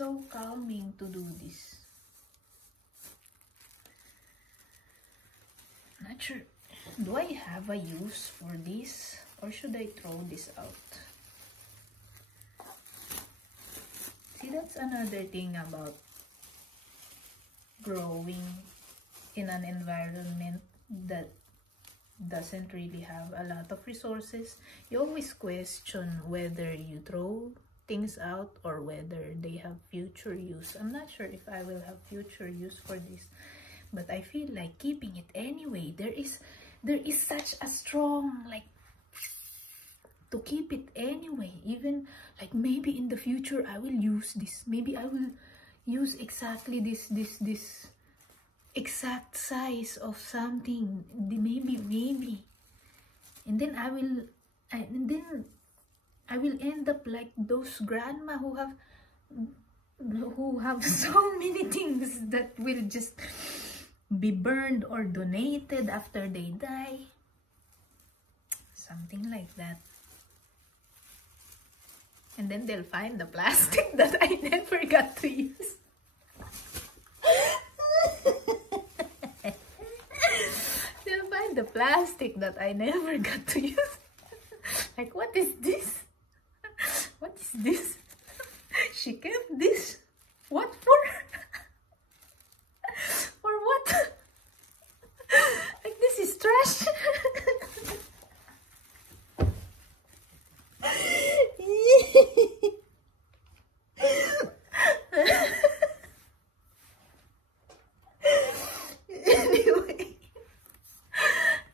so calming to do this. Not sure. Do I have a use for this, or should I throw this out? See, that's another thing about growing in an environment that doesn't really have a lot of resources. You always question whether you throw things out or whether they have future use. I'm not sure if I will have future use for this, but I feel like keeping it anyway. There is such a strong, like, to keep it anyway. Even like maybe in the future I will use this. Maybe I will use exactly this exact size of something. Maybe, and then I will end up like those grandma who have so many things that will just be burned or donated after they die. Something like that. And then they'll find the plastic that I never got to use. They'll find the plastic that I never got to use. Like, what is this? What is this? She kept this. What for? For what? Like, this is trash.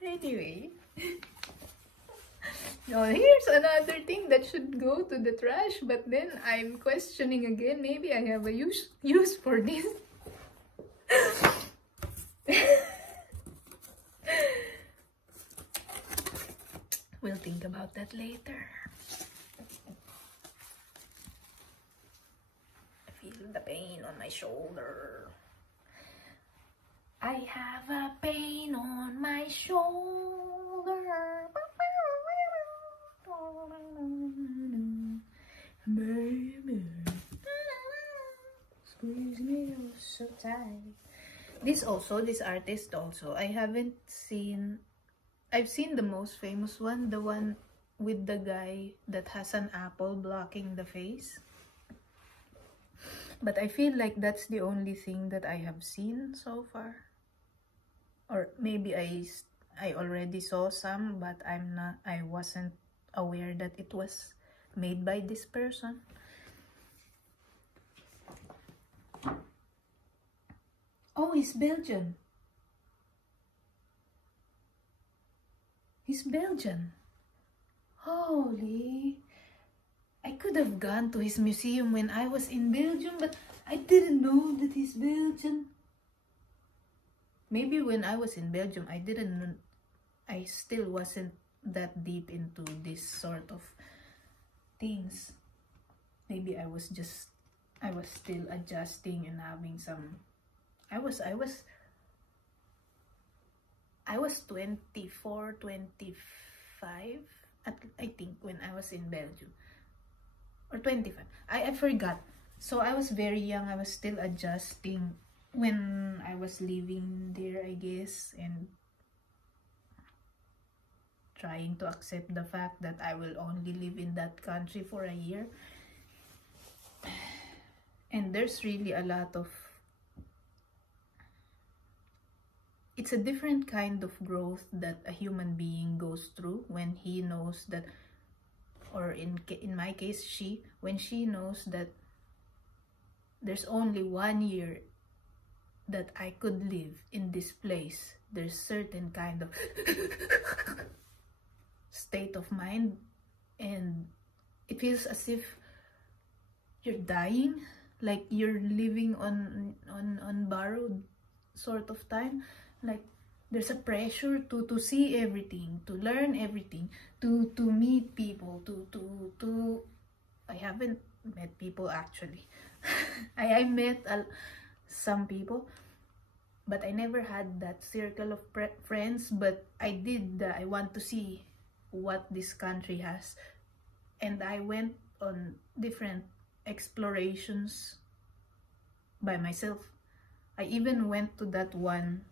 Anyway. Now here's another thing that should go to the trash, but then I'm questioning again. Maybe I have a use for this. We'll think about that later. I feel the pain on my shoulder. I have a pain on my shoulder. Baby, squeeze me so tight. This artist also, I've seen the most famous one, the one with the guy that has an apple blocking the face. But I feel like that's the only thing that I have seen so far. Or maybe I already saw some, but I wasn't aware that it was made by this person. Oh, he's Belgian. He's Belgian. Holy. I could have gone to his museum when I was in Belgium, but I didn't know that he's Belgian. Maybe when I was in Belgium, I still wasn't that deep into this sort of things. Maybe I was still adjusting and having some, I was 24, 25, I think, when I was in Belgium. Or 25. I forgot. So I was very young. I was still adjusting when I was living there, I guess, and trying to accept the fact that I will only live in that country for a year. And there's really a lot of, it's a different kind of growth that a human being goes through when he knows that, or in my case, when she knows that there's only 1 year that I could live in this place. There's certain kind of state of mind, and it feels as if you're dying, like you're living on borrowed sort of time. Like there's a pressure to see everything, to learn everything, to meet people, to I haven't met people actually. I met some people, but I never had that circle of friends. But I want to see what this country has, and I went on different explorations by myself. I even went to that one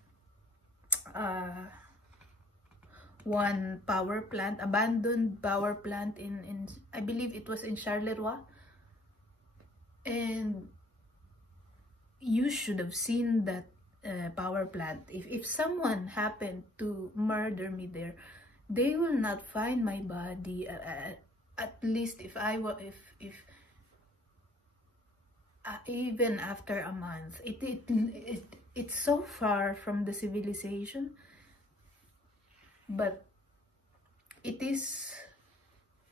power plant, abandoned power plant in I believe it was in Charleroi, and you should have seen that power plant. If someone happened to murder me there, they will not find my body, at least if I were if even after a month. It's so far from the civilization, but it is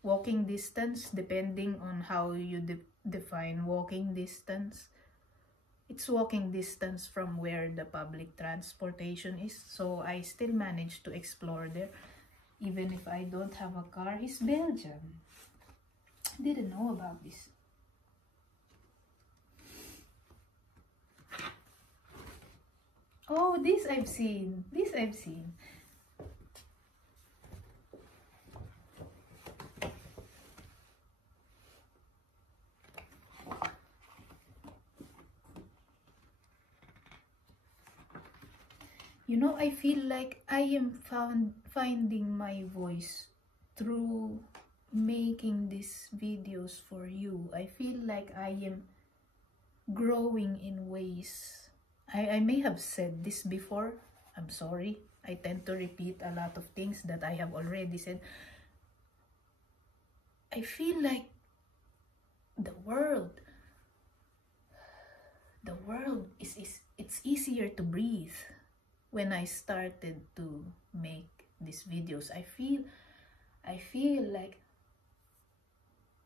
walking distance, depending on how you define walking distance. It's walking distance from where the public transportation is, so I still managed to explore there, even if I don't have a car. He's Belgian. Didn't know about this. Oh, this I've seen. This I've seen. You know, I feel like I am finding my voice through making these videos for you. I feel like I am growing in ways. I may have said this before. I'm sorry. I tend to repeat a lot of things that I have already said. I feel like the world is it's easier to breathe when I started to make these videos. I feel like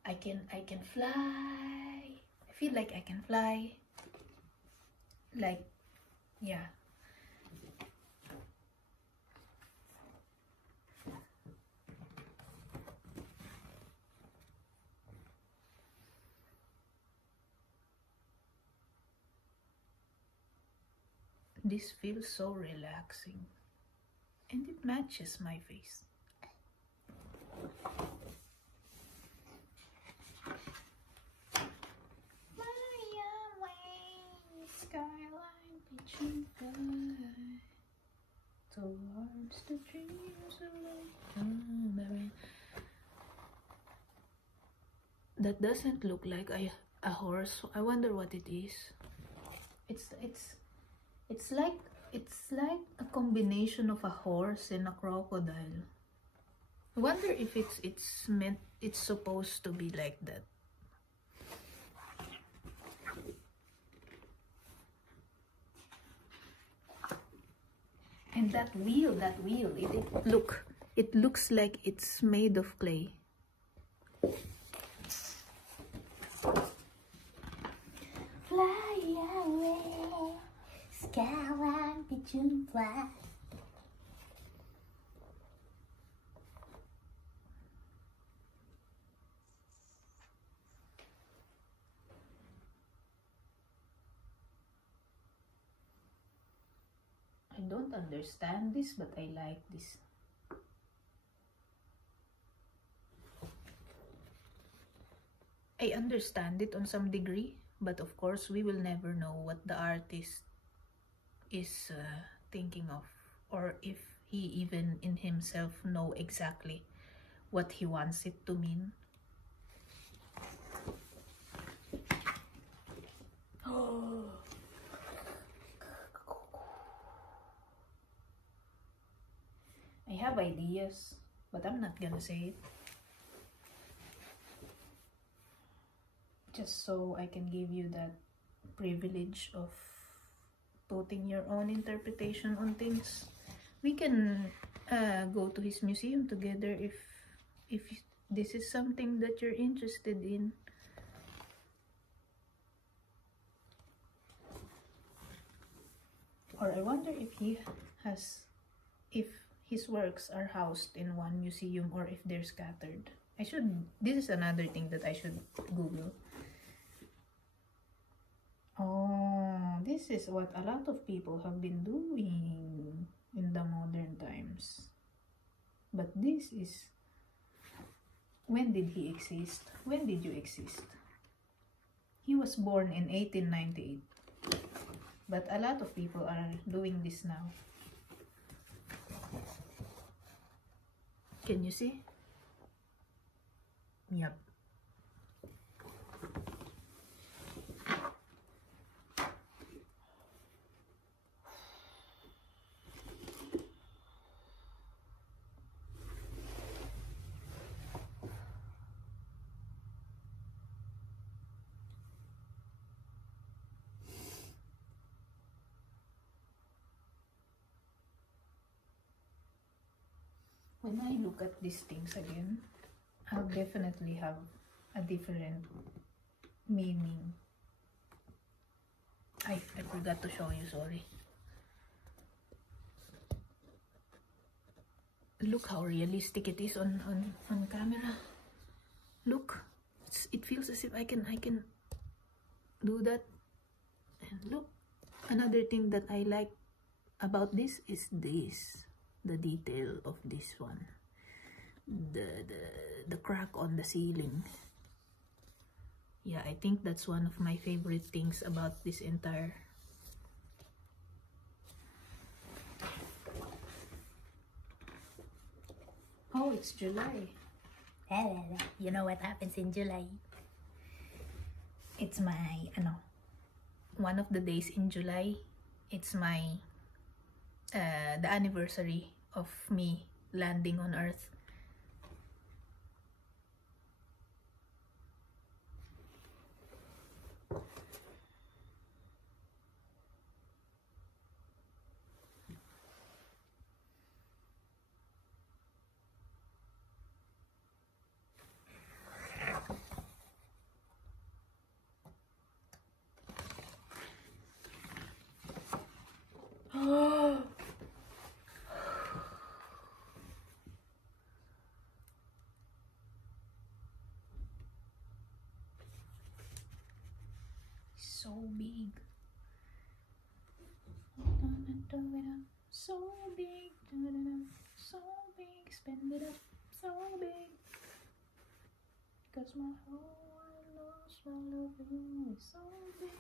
I can fly. I feel like I can fly. Like, yeah. This feels so relaxing, and it matches my face. Skyline pitching by towards the dreams of that doesn't look like a horse. I wonder what it is. It's like a combination of a horse and a crocodile. I wonder if it's supposed to be like that. And that wheel, it looks like it's made of clay. Fly away, skyline pigeon fly. I don't understand this, but I like this. I understand it on some degree, but of course we will never know what the artist is thinking of, or if he even in himself know exactly what he wants it to mean. Oh. I have ideas, but I'm not gonna say it. Just so I can give you that privilege of putting your own interpretation on things. We can go to his museum together if this is something that you're interested in. Or I wonder if his works are housed in one museum or if they're scattered. This is another thing that I should Google. Oh, this is what a lot of people have been doing in the modern times. But this is, when did he exist? When did you exist? He was born in 1898. But a lot of people are doing this now. Can you see? Yep. When I look at these things again, I'll definitely have a different meaning. I forgot to show you, sorry. Look how realistic it is on camera. Look, it feels as if I can do that. And look, another thing that I like about this is the detail of this one, the crack on the ceiling. Yeah, I think that's one of my favorite things about this entire. Oh, it's July. You know what happens in July? It's my one of the days in July. It's my the anniversary of me landing on Earth. So big. So big. So big. Spend it up. So big. Cause my whole world knows my love you is so big.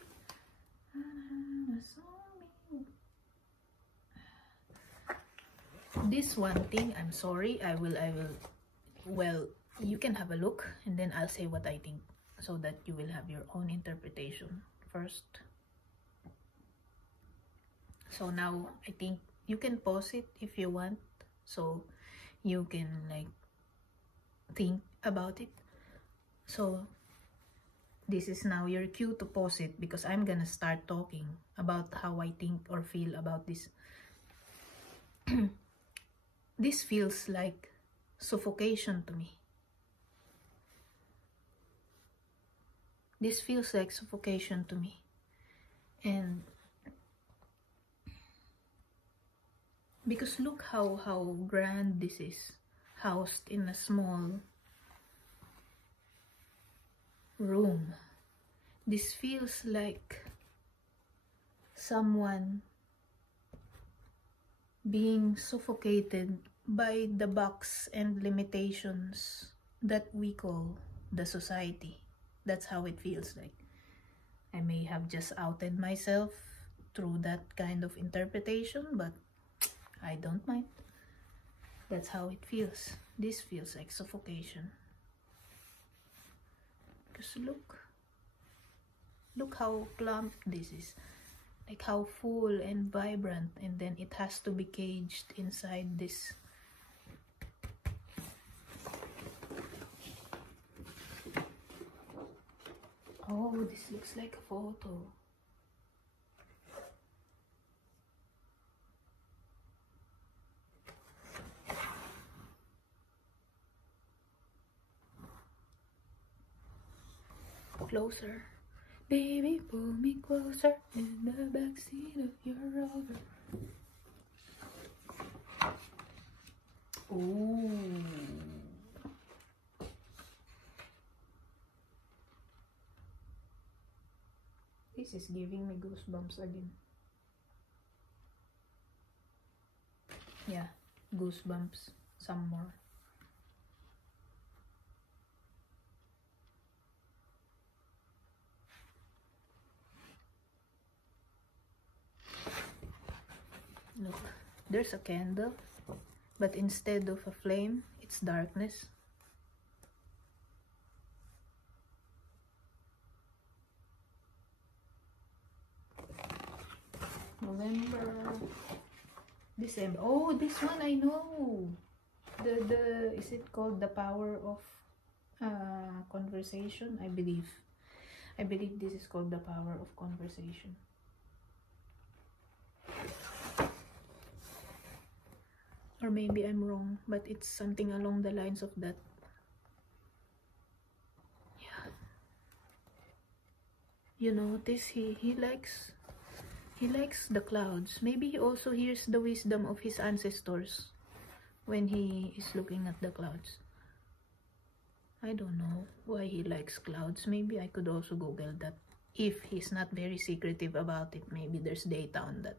So big. This one thing, I'm sorry, I will, well, you can have a look and then I'll say what I think so that you will have your own interpretation first. So now I think you can pause it if you want, so you can like think about it. So this is now your cue to pause it, because I'm gonna start talking about how I think or feel about this. This feels like suffocation to me. This feels like suffocation to me. And because look how grand this is, housed in a small room. This feels like someone being suffocated by the box and limitations that we call the society. That's how it feels like. I may have just outed myself through that kind of interpretation, but I don't mind. That's how it feels. This feels like suffocation. Because look how plump this is. Like how full and vibrant, and then it has to be caged inside this. Oh, this looks like a photo. Closer. Baby, pull me closer in the backseat of your Rover. Ooh. This is giving me goosebumps again. Yeah, goosebumps. Some more. There's a candle, but instead of a flame, it's darkness. November, December. Oh, this one I know. The is it called The Power of Conversation? I believe this is called The Power of Conversation. Or maybe I'm wrong, but it's something along the lines of that. Yeah. You notice he likes the clouds. Maybe he also hears the wisdom of his ancestors when he is looking at the clouds. I don't know why he likes clouds. Maybe I could also Google that. If he's not very secretive about it, maybe there's data on that.